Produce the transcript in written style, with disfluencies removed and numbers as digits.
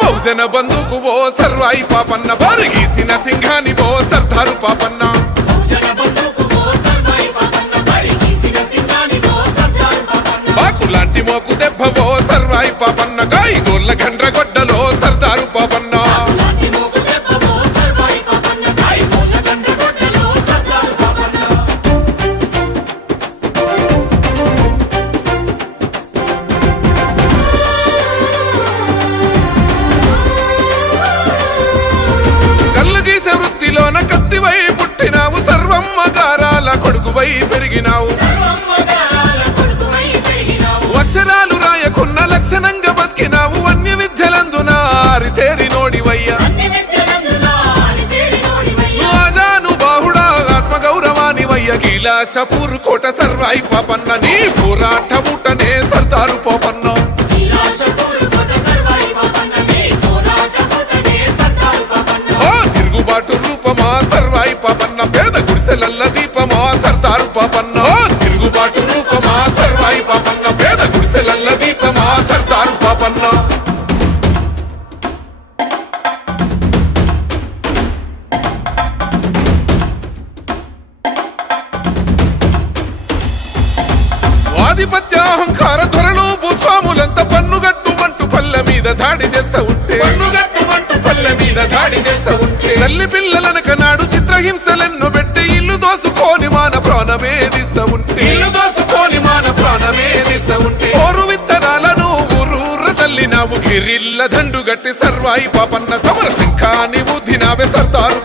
బహుజన బంధుకు ఓ సర్వాయి పాపన్న బరిగీసిన సింహాని ఓ సర్దారు పాపన్న బాకులాంటి మోకు దెబ్బ ఓ సర్వాయి పాపన్న గాయిదోళ్ళ గండ్రగొడ్డలో సర్దారు పాపన్న కత్తివై పుట్టినావు సర్వమ్మ గారాల కొడుకువై పెరిగినావు అక్షరాలు రాయకున్న లక్షణంగా బతికినావు అన్య విద్యలందున ఆరితేరి నోడివయ్యా ఆజాను బాహుడా ఆత్మగౌరవానివయ్య కైలాసపూర్ కోట సర్వాయి పాపన్న నీ పోరాట ఊటనే సర్దారు పాపన్న తిరుగుబాటు రూపమా సర్వాయి పాపన్న పేద గుడిసెలల్ల దీపమా సర్దారు పాపన్న తిరుగుబాటు రూపమా సర్వాయి పాపన్న పేద గుడిసెలల్ల దీపమా సర్దారు పాపన్న ఆధిపత్య అహంకార ధరలు భూస్వాములంత పన్నుగట్టుమంటూ పల్లె మీద దాడి చేస్తా ఉంటే దాడి చేస్తా ఉంటే తల్లి పిల్లలనక నాడు చిత్రహింసలెన్నో పెట్టి ఇల్లు దోసుకొని మాన ప్రాణమేదిస్తా ఉంటే ఓరు విత్తనాలను ఊరూర తల్లినావు గిరిల్ల దండు గట్టి సర్వాయి పాపన్న సమర శంఖాని ఊదినావే సర్దారు